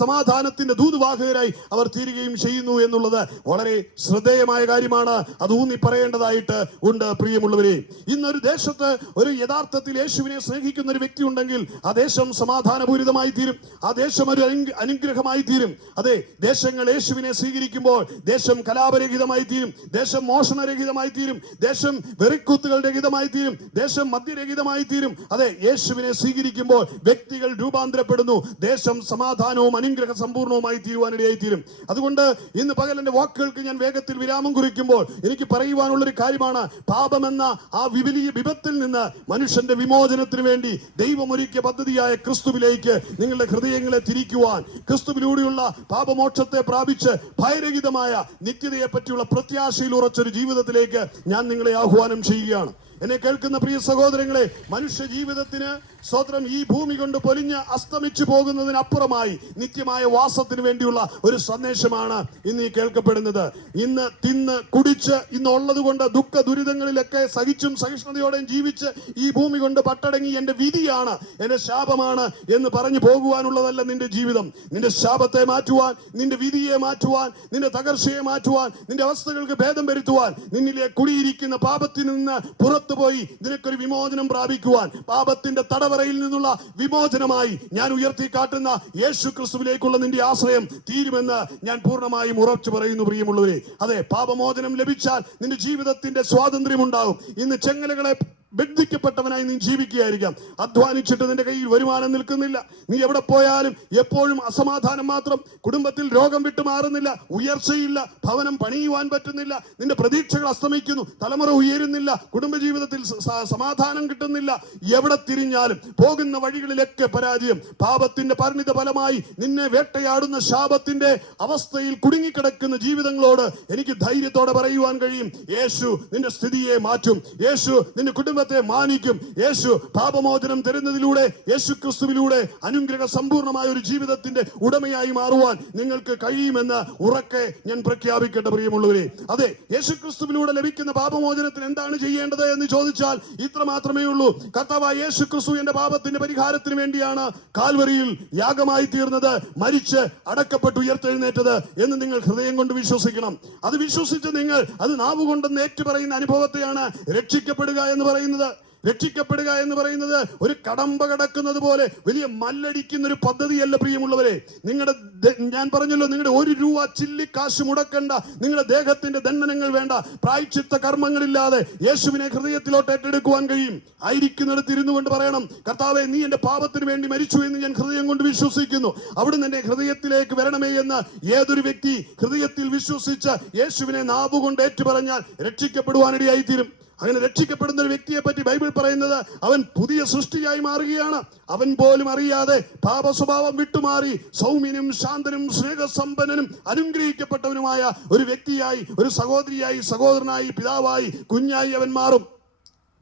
സമാധാനത്തിന്റെ ദൂതുവാഹകരായി അവർ തീരുകയും ചെയ്യുന്നു എന്നുള്ളത് വളരെ ശ്രദ്ധേയമായ കാര്യമാണ്. അത് ഊന്നി പറയേണ്ടതായിട്ട് ഉണ്ട്. പ്രിയമുള്ളവർ, പ്രിയമുള്ളവരെ. ഇന്നൊരു ദേശത്ത് ഒരു യഥാർത്ഥത്തിൽ യേശുവിനെ സ്നേഹിക്കുന്ന ഒരു വ്യക്തി ഉണ്ടെങ്കിൽ ആ ദേശം സമാധാനപൂരിതമായി തീരും, ആ ദേശം ഒരു അനുഗ്രഹമായി തീരും. അതെ, ദേശങ്ങൾ യേശുവിനെ സ്വീകരിക്കുമ്പോൾ ദേശം കലാപരഹിതമായി തീരും, ദേശം മോഷണരഹിതമായി തീരും, ദേശം വെറിക്കൂത്തുകൾ രഹിതമായി തീരും, ദേശം മദ്യരഹിതമായി തീരും. അതെ, യേശുവിനെ സ്വീകരിക്കുമ്പോൾ വ്യക്തികൾ രൂപാന്തരപ്പെടുന്നു, ദേശം സമാധാനവും അനുഗ്രഹ സമ്പൂർണവുമായി തീരുവാനിടയായി തീരും. അതുകൊണ്ട് ഇന്ന് പകൽ എന്റെ വാക്കുകൾക്ക് ഞാൻ വേഗത്തിൽ വിരാമം കുറിക്കുമ്പോൾ എനിക്ക് പറയുവാനുള്ളൊരു കാര്യമാണ്, പാപമെന്ന ആ വലിയ വിപത്തിൽ നിന്ന് മനുഷ്യന്റെ വിമോചനത്തിന് വേണ്ടി ദൈവം ഒരുക്കിയ പദ്ധതിയായ ക്രിസ്തുവിലേക്ക് നിങ്ങളുടെ ഹൃദയങ്ങളെ തിരിക്കുവാൻ, ക്രിസ്തുവിലൂടെയുള്ള പാപമോക്ഷത്തെ പ്രാപിച്ച് ഭയരഹിതമായ നിത്യതയെ പറ്റിയുള്ള പ്രത്യാശയിൽ ഉറച്ചൊരു ജീവിതത്തിലേക്ക് ഞാൻ നിങ്ങളെ ആഹ്വാനം ചെയ്യുകയാണ്. എന്നെ കേൾക്കുന്ന പ്രിയ സഹോദരങ്ങളെ, മനുഷ്യ ജീവിതത്തിന് സ്വതന്ത്രം ഈ ഭൂമി കൊണ്ട് പൊലിഞ്ഞ് അസ്തമിച്ചു പോകുന്നതിനപ്പുറമായി നിത്യമായ വാസത്തിന് വേണ്ടിയുള്ള ഒരു സന്ദേശമാണ് ഇന്ന് ഈ കേൾക്കപ്പെടുന്നത്. ഇന്ന് തിന്ന് കുടിച്ച് ഇന്ന് ഉള്ളത് കൊണ്ട് ദുഃഖ ദുരിതങ്ങളിലൊക്കെ സഹിച്ചും സഹിഷ്ണുതയോടെയും ജീവിച്ച് ഈ ഭൂമി കൊണ്ട് പട്ടടങ്ങി എന്റെ വിധിയാണ്, എന്റെ ശാപമാണ് എന്ന് പറഞ്ഞു പോകുവാനുള്ളതല്ല നിന്റെ ജീവിതം. നിന്റെ ശാപത്തെ മാറ്റുവാൻ, നിന്റെ വിധിയെ മാറ്റുവാൻ, നിന്റെ തകർച്ചയെ മാറ്റുവാൻ, നിന്റെ അവസ്ഥകൾക്ക് ഭേദം വരുത്തുവാൻ, നിന്നിലെ കുടിയിരിക്കുന്ന പാപത്തിൽ നിന്ന് പുറത്തുപോയി നിനക്കൊരു വിമോചനം പ്രാപിക്കുവാൻ, പാപത്തിന്റെ തടവറയിൽ നിന്നുള്ള വിമോചനമായി ഞാൻ ഉയർത്തി കാട്ടുന്ന യേശു ക്രിസ്തുവിലേക്കുള്ള നിന്റെ ആശ്രയം തീരുമെന്ന് ഞാൻ പൂർണ്ണമായും ഉറച്ചു പറയുന്നു പ്രിയമുള്ളവരെ. അതെ, പാപമോചനം ലഭിച്ചാൽ നിന്റെ ജീവിതത്തിന്റെ സ്വാതന്ത്ര്യം ഉണ്ടാവും. ഇന്ന് ചെങ്ങലകളെ ബന്ധിക്കപ്പെട്ടവനായി നീ ജീവിക്കുകയായിരിക്കാം. അധ്വാനിച്ചിട്ട് നിന്റെ കയ്യിൽ വരുമാനം നിൽക്കുന്നില്ല, നീ എവിടെ പോയാലും എപ്പോഴും അസമാധാനം മാത്രം, കുടുംബത്തിൽ രോഗം വിട്ടുമാറുന്നില്ല, ഉയർച്ചയില്ല, ഭവനം പണിയുവാൻ പറ്റുന്നില്ല, നിന്റെ പ്രതീക്ഷകൾ അസ്തമിക്കുന്നു, തലമുറ ഉയരുന്നില്ല, കുടുംബജീവിതത്തിൽ സമാധാനം കിട്ടുന്നില്ല. എവിടെ തിരിഞ്ഞാലും പോകുന്ന വഴികളിലൊക്കെ പരാജയം. പാപത്തിന്റെ പരിണിത ഫലമായി നിന്നെ വേട്ടയാടുന്ന ശാപത്തിന്റെ അവസ്ഥയിൽ കുടുങ്ങിക്കിടക്കുന്ന ജീവിതങ്ങളോട് എനിക്ക് ധൈര്യത്തോടെ പറയുവാൻ കഴിയും, യേശു നിന്റെ സ്ഥിതിയെ മാറ്റും, യേശു നിന്റെ കുടുംബ മാനിക്കും. യേശു പാപമോചനം തരുന്നതിലൂടെ, യേശു ക്രിസ്തുവിലൂടെ അനുഗ്രഹ സമ്പൂർണമായ ഒരു ജീവിതത്തിന്റെ ഉടമയായി മാറുവാൻ നിങ്ങൾക്ക് കഴിയുമെന്ന് ഉറക്കെ ഞാൻ പ്രഖ്യാപിക്കട്ടെ പ്രിയമുള്ളവരെ. അതെ, യേശു ക്രിസ്തുവിലൂടെ ലഭിക്കുന്ന പാപമോചനത്തിന് എന്താണ് ചെയ്യേണ്ടത് എന്ന് ചോദിച്ചാൽ ഇത്ര മാത്രമേ ഉള്ളൂ. കർത്താവായ യേശു ക്രിസ്തു എന്റെ പാപത്തിന്റെ പരിഹാരത്തിന് വേണ്ടിയാണ് കാൽവരിയിൽ യാഗമായി തീർന്നത്, മരിച്ച് അടക്കപ്പെട്ട് ഉയർത്തെഴുന്നേറ്റത് എന്ന് നിങ്ങൾ ഹൃദയം കൊണ്ട് വിശ്വസിക്കണം. അത് വിശ്വസിച്ച് നിങ്ങൾ അത് നാവുകൊണ്ടെന്ന് ഏറ്റുപറയുന്ന അനുഭവത്തെയാണ് രക്ഷിക്കപ്പെടുക എന്ന് പറയുന്നത്. രക്ഷിക്കപ്പെടുക എന്ന് പറയുന്നത് ഒരു കടമ്പ കടക്കുന്നത് പോലെ വലിയ മല്ലടിക്കുന്ന ഒരു പദ്ധതിയല്ല പ്രിയമുള്ളവരെ. ഞാൻ പറഞ്ഞല്ലോ, നിങ്ങളുടെ ₹1 ചില്ലിക്കാശ് മുടക്കണ്ട, നിങ്ങളുടെ ദേഹത്തിന്റെ ദണ്ഡനങ്ങൾ വേണ്ട, പ്രായശ്ചിത്ത കർമ്മങ്ങളില്ലാതെ യേശുവിനെ ഹൃദയത്തിലോട്ട് ഏറ്റെടുക്കുവാൻ കഴിയും. ആയിരിക്കുന്നിടത്ത് ഇരുന്നു കൊണ്ട് പറയണം, കർത്താവേ, നീ എന്റെ പാപത്തിന് വേണ്ടി മരിച്ചു എന്ന് ഞാൻ ഹൃദയം കൊണ്ട് വിശ്വസിക്കുന്നു, അവിടുന്ന് എന്റെ ഹൃദയത്തിലേക്ക് വരണമേ എന്ന് ഏതൊരു വ്യക്തി ഹൃദയത്തിൽ വിശ്വസിച്ച് യേശുവിനെ നാവുകൊണ്ട് ഏറ്റുപറഞ്ഞാൽ രക്ഷിക്കപ്പെടുവാനിടയായി തീരും. അങ്ങനെ രക്ഷിക്കപ്പെടുന്ന ഒരു വ്യക്തിയെ പറ്റി ബൈബിൾ പറയുന്നത് അവൻ പുതിയ സൃഷ്ടിയായി മാറുകയാണ്. അവൻ പോലും അറിയാതെ പാപ സ്വഭാവം വിട്ടുമാറി സൗമ്യനും ശാന്തനും സ്നേഹസമ്പന്നനും അനുഗ്രഹിക്കപ്പെട്ടവനുമായ ഒരു വ്യക്തിയായി, ഒരു സഹോദരിയായി, സഹോദരനായി, പിതാവായി, കുഞ്ഞായി അവൻ മാറും.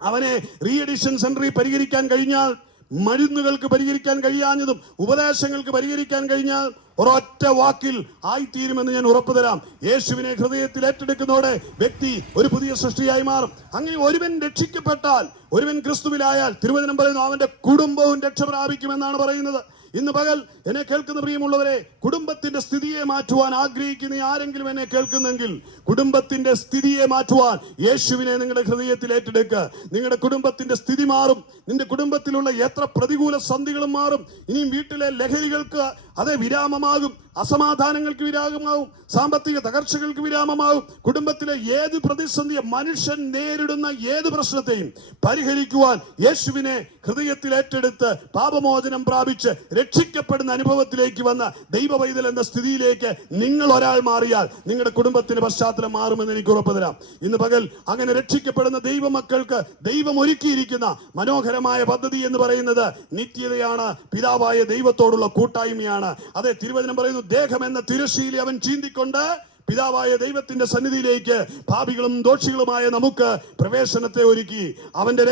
അവനെ റീ എഡിഷൻ സെന്ററിൽ പരിഹരിക്കാൻ കഴിഞ്ഞാൽ, മരുന്നുകൾക്ക് പരിഹരിക്കാൻ കഴിയാഞ്ഞതും ഉപദേശങ്ങൾക്ക് പരിഹരിക്കാൻ കഴിഞ്ഞാൽ ഒരൊറ്റ വാക്കിൽ ആയിത്തീരുമെന്ന് ഞാൻ ഉറപ്പു തരാം. യേശുവിനെ ഹൃദയത്തിൽ ഏറ്റെടുക്കുന്നതോടെ വ്യക്തി ഒരു പുതിയ സൃഷ്ടിയായി മാറും. അങ്ങനെ ഒരുവൻ രക്ഷിക്കപ്പെട്ടാൽ, ഒരുവൻ ക്രിസ്തുവിലായാൽ, തിരുവചനം പറയുന്നു, അവന്റെ കുടുംബവും രക്ഷ പ്രാപിക്കുമെന്നാണ് പറയുന്നത്. ഇന്ന് പകൽ എന്നെ കേൾക്കുന്ന പ്രിയമുള്ളവരെ, കുടുംബത്തിന്റെ സ്ഥിതിയെ മാറ്റുവാൻ ആഗ്രഹിക്കുന്ന ആരെങ്കിലും എന്നെ കേൾക്കുന്നെങ്കിൽ, കുടുംബത്തിന്റെ സ്ഥിതിയെ മാറ്റുവാൻ യേശുവിനെ നിങ്ങളുടെ ഹൃദയത്തിൽ ഏറ്റെടുക്കുക. നിങ്ങളുടെ കുടുംബത്തിന്റെ സ്ഥിതി മാറും. നിന്റെ കുടുംബത്തിലുള്ള എത്ര പ്രതികൂല സന്ധികളും മാറും. ഇനിയും വീട്ടിലെ ലഹരികൾക്ക് അതേ വിരാമമാകും, അസമാധാനങ്ങൾക്ക് വിരാമമാകും, സാമ്പത്തിക തകർച്ചകൾക്ക് വിരാമമാകും. കുടുംബത്തിലെ ഏത് പ്രതിസന്ധിയെ, മനുഷ്യൻ നേരിടുന്ന ഏത് പ്രശ്നത്തെയും പരിഹരിക്കുവാൻ യേശുവിനെ ഹൃദയത്തിൽ ഏറ്റെടുത്ത് പാപമോചനം പ്രാപിച്ച് രക്ഷിക്കപ്പെടുന്ന അനുഭവത്തിലേക്ക് വന്ന ദൈവവൈതൽ എന്ന സ്ഥിതിയിലേക്ക് നിങ്ങൾ ഒരാൾ മാറിയാൽ നിങ്ങളുടെ കുടുംബത്തിന്റെ പശ്ചാത്തലം മാറുമെന്ന് എനിക്ക് ഉറപ്പ് തരാം. ഇന്ന് പകൽ അങ്ങനെ രക്ഷിക്കപ്പെടുന്ന ദൈവമക്കൾക്ക് ദൈവം ഒരുക്കിയിരിക്കുന്ന മനോഹരമായ പദ്ധതി എന്ന് പറയുന്നത് നിത്യതയാണ്, പിതാവായ ദൈവത്തോടുള്ള കൂട്ടായ്മയാണ്. അതെ, തിരുവചനം പറയുന്നു, ദേഹം എന്ന തിരശ്ശീല അവൻ ചീന്തിക്കൊണ്ട് പിതാവായ ദൈവത്തിന്റെ സന്നിധിയിലേക്ക് പാപികളും ദോഷികളുമായ നമുക്ക് പ്രവേശനത്തെ ഒരുക്കി. അവന്റെ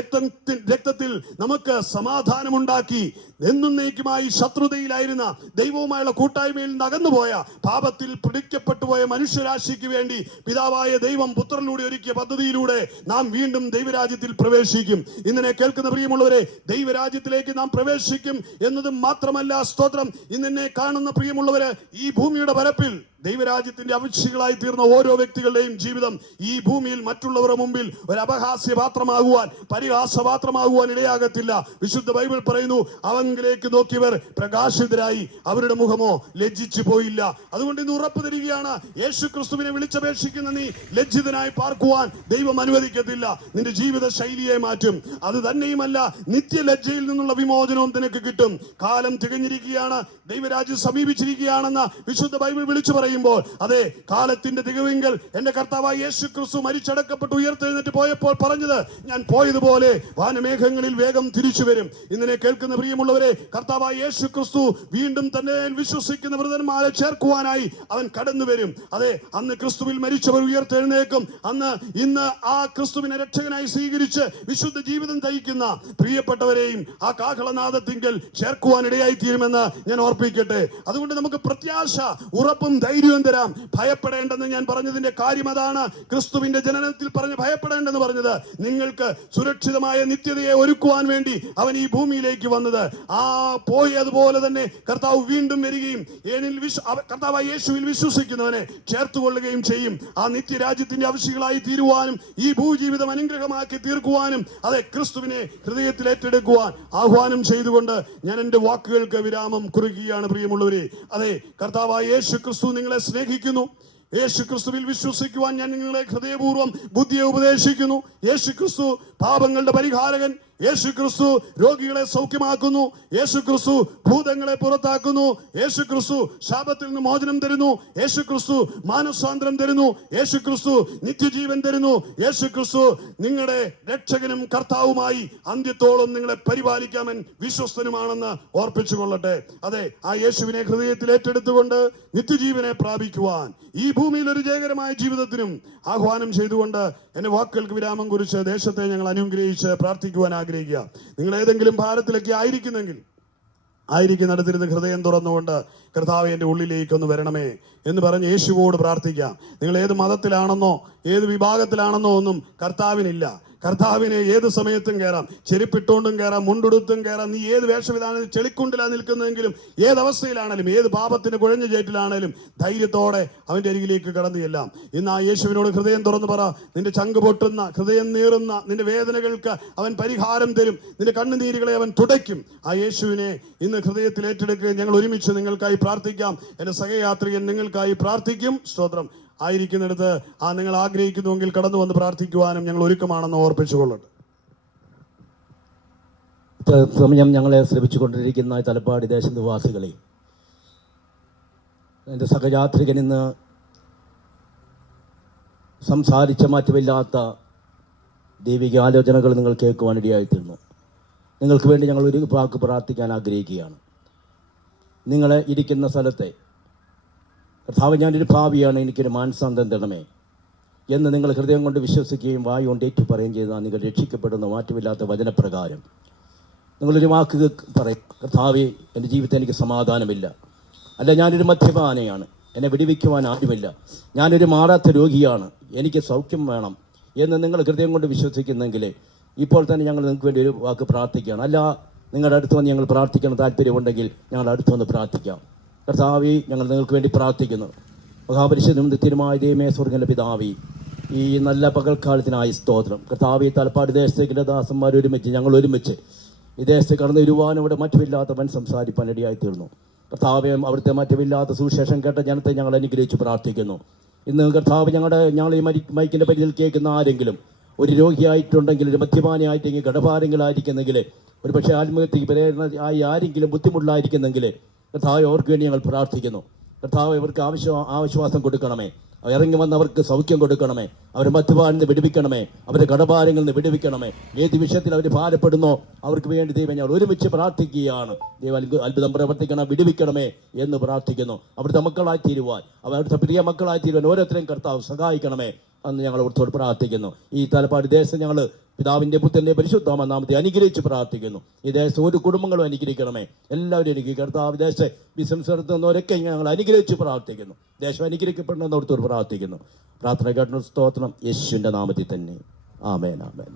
രക്തത്തിൽ നമുക്ക് സമാധാനമുണ്ടാക്കി. എന്നേക്കുമായി ശത്രുതയിലായിരുന്ന ദൈവവുമായുള്ള കൂട്ടായ്മയിൽ നിന്ന് അകന്നുപോയ, പാപത്തിൽ പിടിക്കപ്പെട്ടുപോയ മനുഷ്യരാശിക്ക് വേണ്ടി പിതാവായ ദൈവം പുത്രനിലൂടെ ഒരുക്കിയ പദ്ധതിയിലൂടെ നാം വീണ്ടും ദൈവരാജ്യത്തിൽ പ്രവേശിക്കും. ഇന്നെ കേൾക്കുന്ന പ്രിയമുള്ളവരെ, ദൈവരാജ്യത്തിലേക്ക് നാം പ്രവേശിക്കും എന്നതും മാത്രമല്ല, സ്തോത്രം, ഇന്നെ കാണുന്ന പ്രിയമുള്ളവര്, ഈ ഭൂമിയുടെ പരപ്പിൽ ദൈവരാജ്യത്തിന്റെ സാക്ഷികളായി തീർന്ന ഓരോ വ്യക്തികളുടെയും ജീവിതം ഈ ഭൂമിയിൽ മറ്റുള്ളവരുടെ മുമ്പിൽ ഒരു അപഹാസ്യ പാത്രമാകുവാൻ, പരിഹാസപാത്രമാകുവാൻ ഇടയാകത്തില്ല. വിശുദ്ധ ബൈബിൾ പറയുന്നു, അവങ്കിലേക്ക് നോക്കിയവർ പ്രകാശിതരായി, അവരുടെ മുഖമോ ലജ്ജിച്ചു പോയില്ല. അതുകൊണ്ട് ഇന്ന് ഉറപ്പ് തരികയാണ്, യേശു ക്രിസ്തുവിനെ വിളിച്ചപേക്ഷിക്കുന്ന നീ ലജ്ജിതനായി പാർക്കുവാൻ ദൈവം അനുവദിക്കത്തില്ല. നിന്റെ ജീവിത ശൈലിയെ മാറ്റും. അത് തന്നെയുമല്ല, നിത്യലജ്ജയിൽ നിന്നുള്ള വിമോചനവും നിനക്ക് കിട്ടും. കാലം തികഞ്ഞിരിക്കുകയാണ്, ദൈവരാജ്യം സമീപിച്ചിരിക്കുകയാണെന്ന് വിശുദ്ധ ബൈബിൾ വിളിച്ചു പറയുമ്പോൾ, അതെ, കാലത്തിന്റെ തികവെങ്കിൽ എന്റെ കർത്താവായ യേശു ക്രിസ്തു മരിച്ചടക്കപ്പെട്ട് ഉയർത്തെഴുന്നേറ്റ് പോയപ്പോൾ പറഞ്ഞത്, ഞാൻ പോയതുപോലെ വാനമേഘങ്ങളിൽ വേഗം തിരിച്ചു വരും. ഇന്നിനെ കേൾക്കുന്ന പ്രിയമുള്ളവരെ, കർത്താവായ യേശു ക്രിസ്തു വീണ്ടും തന്നെ വിശ്വസിക്കുന്ന വൃതന്മാരെ ചേർക്കുവാനായി അവൻ കടന്നു വരും. അതെ, അന്ന് ക്രിസ്തുവിൽ മരിച്ചവർ ഉയർത്തെഴുന്നേൽക്കും. ഇന്ന് ആ ക്രിസ്തുവിനെ രക്ഷകനായി സ്വീകരിച്ച് വിശുദ്ധ ജീവിതം നയിക്കുന്ന പ്രിയപ്പെട്ടവരെയും ആ കാഹളനാദത്തിങ്കൽ ചേർക്കുവാൻ ഇടയായി തീരുമെന്ന് ഞാൻ ഓർപ്പിക്കട്ടെ. അതുകൊണ്ട് നമുക്ക് പ്രത്യാശ, ഉറപ്പും ധൈര്യവും തരാം. ഭയപ്പെടേണ്ടെന്ന് ഞാൻ പറഞ്ഞതിന്റെ കാര്യം അതാണ്. ക്രിസ്തുവിന്റെ ജനനത്തിൽ പറഞ്ഞ് ഭയപ്പെടേണ്ടെന്ന് പറഞ്ഞത്, നിങ്ങൾക്ക് സുരക്ഷിതമായ നിത്യതയെ ഒരുക്കുവാൻ വേണ്ടി അവൻ ഈ ഭൂമിയിലേക്ക് വന്നത്. ആ പോയതുപോലെ തന്നെ കർത്താവ് വീണ്ടും വരികയും കർത്താവായ യേശുവിൽ വിശ്വസിക്കുന്നവനെ ചേർത്തുകൊള്ളുകയും ചെയ്യും. ആ നിത്യരാജ്യത്തിന്റെ അവശികളായി തീരുവാനും ഈ ഭൂജീവിതം അനുഗ്രഹമാക്കി തീർക്കുവാനും, അതെ, ക്രിസ്തുവിനെ ഹൃദയത്തിൽ ഏറ്റെടുക്കുവാൻ ആഹ്വാനം ചെയ്തുകൊണ്ട് ഞാൻ എൻ്റെ വാക്കുകൾക്ക് വിരാമം കുറിക്കുകയാണ്. പ്രിയമുള്ളവരെ, അതെ, കർത്താവായ യേശു ക്രിസ്തു നിങ്ങളെ സ്നേഹിക്കുന്നു. യേശു ക്രിസ്തുവിൽ വിശ്വസിക്കുവാൻ ഞാൻ നിങ്ങളെ ഹൃദയപൂർവ്വം ബുദ്ധിയെ ഉപദേശിക്കുന്നു. യേശു ക്രിസ്തു പാപങ്ങളുടെ പരിഹാരകൻ. യേശു ക്രിസ്തു രോഗികളെ സൗഖ്യമാക്കുന്നു. യേശു ക്രിസ്തു ഭൂതങ്ങളെ പുറത്താക്കുന്നു. യേശു ക്രിസ്തു ശാപത്തിൽ നിന്ന് മോചനം തരുന്നു. യേശു ക്രിസ്തു മാനസാന്തരം തരുന്നു. യേശു ക്രിസ്തു നിത്യജീവൻ തരുന്നു. യേശു ക്രിസ്തു നിങ്ങളുടെ രക്ഷകനും കർത്താവുമായി അന്ത്യത്തോളം നിങ്ങളെ പരിപാലിക്കാമൻ വിശ്വസ്തനുമാണെന്ന് ഓർപ്പിച്ചുകൊള്ളട്ടെ. അതെ, ആ യേശുവിനെ ഹൃദയത്തിൽ ഏറ്റെടുത്തുകൊണ്ട് നിത്യജീവനെ പ്രാപിക്കുവാൻ ഈ ഭൂമിയിൽ ഒരു ജയകരമായ ജീവിതത്തിനും ആഹ്വാനം ചെയ്തുകൊണ്ട് എന്റെ വാക്കുകൾക്ക് വിരാമം കുറിച്ച് ദേശത്തെ ഞങ്ങൾ അനുഗ്രഹിച്ച് പ്രാർത്ഥിക്കുവാൻ ആഗ്രഹിക്കുക. നിങ്ങൾ ഏതെങ്കിലും ഭാരത്തിലൊക്കെ ആയിരിക്കുന്നിടത്തിരുന്ന് ഹൃദയം തുറന്നുകൊണ്ട്, കർത്താവ് എൻ്റെ ഉള്ളിലേക്കൊന്ന് വരണമേ എന്ന് പറഞ്ഞ് യേശുവോട് പ്രാർത്ഥിക്കാം. നിങ്ങൾ ഏത് മതത്തിലാണെന്നോ ഏത് വിഭാഗത്തിലാണെന്നോ ഒന്നും കർത്താവിനില്ല. കർത്താവിനെ ഏത് സമയത്തും കയറാം, ചെരുപ്പിട്ടുകൊണ്ടും കയറാം, മുണ്ടുടുത്തും കയറാം. നീ ഏത് വേഷവിധാനം, ചെളിക്കുണ്ടിലാണ് നിൽക്കുന്നതെങ്കിലും, ഏതവസ്ഥയിലാണേലും, ഏത് പാപത്തിന് കുഴഞ്ഞു ചേറ്റിലാണേലും ധൈര്യത്തോടെ അവൻ്റെ അരികിലേക്ക് കടന്നു ചെല്ലാം. ഇന്ന് ആ യേശുവിനോട് ഹൃദയം തുറന്നു പറ. നിന്റെ ചങ്ക് പൊട്ടുന്ന, ഹൃദയം നീറുന്ന നിന്റെ വേദനകൾക്ക് അവൻ പരിഹാരം തരും. നിന്റെ കണ്ണുനീരുകളെ അവൻ തുടയ്ക്കും. ആ യേശുവിനെ ഇന്ന് ഹൃദയത്തിൽ ഏറ്റെടുക്കുക. ഞങ്ങൾ ഒരുമിച്ച് നിങ്ങൾക്കായി പ്രാർത്ഥിക്കാം. എൻ്റെ സഹയാത്രികൻ നിങ്ങൾക്കായി പ്രാർത്ഥിക്കും. സ്തോത്രം. ആയിരിക്കുന്നിടത്ത് നിങ്ങൾ ആഗ്രഹിക്കുന്നുവെങ്കിൽ കടന്നു വന്ന് പ്രാർത്ഥിക്കുവാനും ഞങ്ങൾ ഒരുക്കമാണെന്ന് ഓർപ്പിച്ചുകൊള്ളട്ടെ. സമയം ഞങ്ങളെ ശ്രമിച്ചുകൊണ്ടിരിക്കുന്ന തലപ്പാടി ദേശനിവാസികളെ, എൻ്റെ സഹയാത്രികൻ ഇന്ന് സംസാരിച്ച മാറ്റമില്ലാത്ത ദൈവിക ആലോചനകൾ നിങ്ങൾ കേൾക്കുവാനിടയായിത്തീർന്നു. നിങ്ങൾക്ക് വേണ്ടി ഞങ്ങൾ ഒരു വാക്ക് പ്രാർത്ഥിക്കാൻ ആഗ്രഹിക്കുകയാണ്. നിങ്ങളെ ഇരിക്കുന്ന സ്ഥലത്തെ, കർത്താവ്, ഞാനൊരു ഭാവിയാണ്, എനിക്കൊരു മാനസാന്തരം തരണമേ എന്ന് നിങ്ങൾ ഹൃദയം കൊണ്ട് വിശ്വസിക്കുകയും വായു കൊണ്ട് ഏറ്റു പറയുകയും ചെയ്താൽ നിങ്ങൾ രക്ഷിക്കപ്പെടുന്ന മാറ്റമില്ലാത്ത വചനപ്രകാരം നിങ്ങളൊരു വാക്ക് പറയും, കർത്താവേ, എൻ്റെ ജീവിതത്തിൽ എനിക്ക് സമാധാനമില്ല, അല്ല ഞാനൊരു മദ്യപാനയാണ്, എന്നെ വിടുവിക്കുവാൻ ആരുമില്ല, ഞാനൊരു മാറാത്ത രോഗിയാണ്, എനിക്ക് സൗഖ്യം വേണം എന്ന് നിങ്ങൾ ഹൃദയം കൊണ്ട് വിശ്വസിക്കുന്നെങ്കിൽ ഇപ്പോൾ തന്നെ ഞങ്ങൾ നിങ്ങൾക്ക് വേണ്ടി ഒരു വാക്ക് പ്രാർത്ഥിക്കുകയാണ്. അല്ല, നിങ്ങളുടെ അടുത്ത് വന്ന് ഞങ്ങൾ പ്രാർത്ഥിക്കണം താല്പര്യമുണ്ടെങ്കിൽ ഞങ്ങൾ അടുത്ത് വന്ന് പ്രാർത്ഥിക്കാം. കർത്താവേ, ഞങ്ങൾ നിങ്ങൾക്ക് വേണ്ടി പ്രാർത്ഥിക്കുന്നു. മഹാപരിശുദ്ധനും നിത്യനുമായ ദൈവമേ, സ്വർഗ്ഗത്തിലെ പിതാവേ, ഈ നല്ല പകൽക്കാലത്തിനായി സ്തോത്രം. കർത്താവേ, തലപ്പാടി ദേശത്തേക്കുള്ള ദാസന്മാർ ഒരുമിച്ച്, ഞങ്ങൾ ഒരുമിച്ച് ഈ ദേശത്ത് കടന്നു വരുവാനും ഇവിടെ മറ്റുമില്ലാത്തവൻ സംസാരിപ്പാൻ ഇടയായി തീർന്നു. കർത്താവേ, അവിടുത്തെ മറ്റുമില്ലാത്ത സുവിശേഷം കേട്ട ജനത്തെ ഞങ്ങൾ അനുഗ്രഹിച്ച് പ്രാർത്ഥിക്കുന്നു. ഇന്ന് കർത്താവ്, ഞങ്ങൾ ഈ മൈക്കിൻ്റെ പരിധിയിൽ കേൾക്കുന്ന ആരെങ്കിലും ഒരു രോഗിയായിട്ടുണ്ടെങ്കിൽ, ഒരു മദ്യപാനിയായിട്ടെങ്കിൽ, കടഭാരങ്ങളായിരിക്കുന്നെങ്കിൽ, ഒരു പക്ഷേ ആത്മഹത്യക്ക് പ്രേരണയായി ആരെങ്കിലും ബുദ്ധിമുട്ടായിരിക്കുന്നെങ്കിൽ, കർത്താവ്, അവർക്ക് വേണ്ടി ഞങ്ങൾ പ്രാർത്ഥിക്കുന്നു. കർത്താവ്, ഇവർക്ക് ആശ്വാസം കൊടുക്കണമേ. ഇറങ്ങി വന്ന് അവർക്ക് സൗഖ്യം കൊടുക്കണമേ. അവരെ മദ്യപാനിൽ നിന്ന് വിടുവിക്കണമേ. അവരുടെ കടഭാരങ്ങളിൽ നിന്ന് വിടുവിക്കണമേ. ഏത് വിഷയത്തിൽ അവർ ഭാരപ്പെടുന്നോ അവർക്ക് വേണ്ടി ദൈവം ഞങ്ങൾ ഒരുമിച്ച് പ്രാർത്ഥിക്കുകയാണ്. ദൈവം അത്ഭുതം പ്രവർത്തിക്കണം, വിടുവിക്കണമേ എന്ന് പ്രാർത്ഥിക്കുന്നു. അവിടുത്തെ മക്കളായി തീരുവാൻ, അവിടുത്തെ പ്രിയ മക്കളായി തീരുവാൻ ഓരോരുത്തരെയും കർത്താവ് സഹായിക്കണമേ എന്ന് ഞങ്ങൾ അവിടുത്തോട് പ്രാർത്ഥിക്കുന്നു. ഈ തലപ്പാടി ദേശം ഞങ്ങൾ പിതാവിൻ്റെ പുത്രൻ്റെ പരിശുദ്ധ നാമത്തെ അനുഗ്രഹിച്ച് പ്രാർത്ഥിക്കുന്നു. ഈ ദേശം ഒരു കുടുംബങ്ങളും അനുഗ്രഹിക്കണമേ. എല്ലാവരും എനിക്ക് കർത്താവ് ദേശ ബിസിനസ് നടത്തുന്നവരൊക്കെ ഞങ്ങൾ അനുഗ്രഹിച്ച് പ്രാർത്ഥിക്കുന്നു. ദേശം അനുഗ്രഹിക്കപ്പെടണമെന്ന് അവിടുത്തോട് പ്രാർത്ഥിക്കുന്നു. പ്രാർത്ഥന കേട്ട സ്തോത്രം യേശുവിൻ്റെ നാമത്തിൽ തന്നെ. ആമേൻ, ആമേൻ.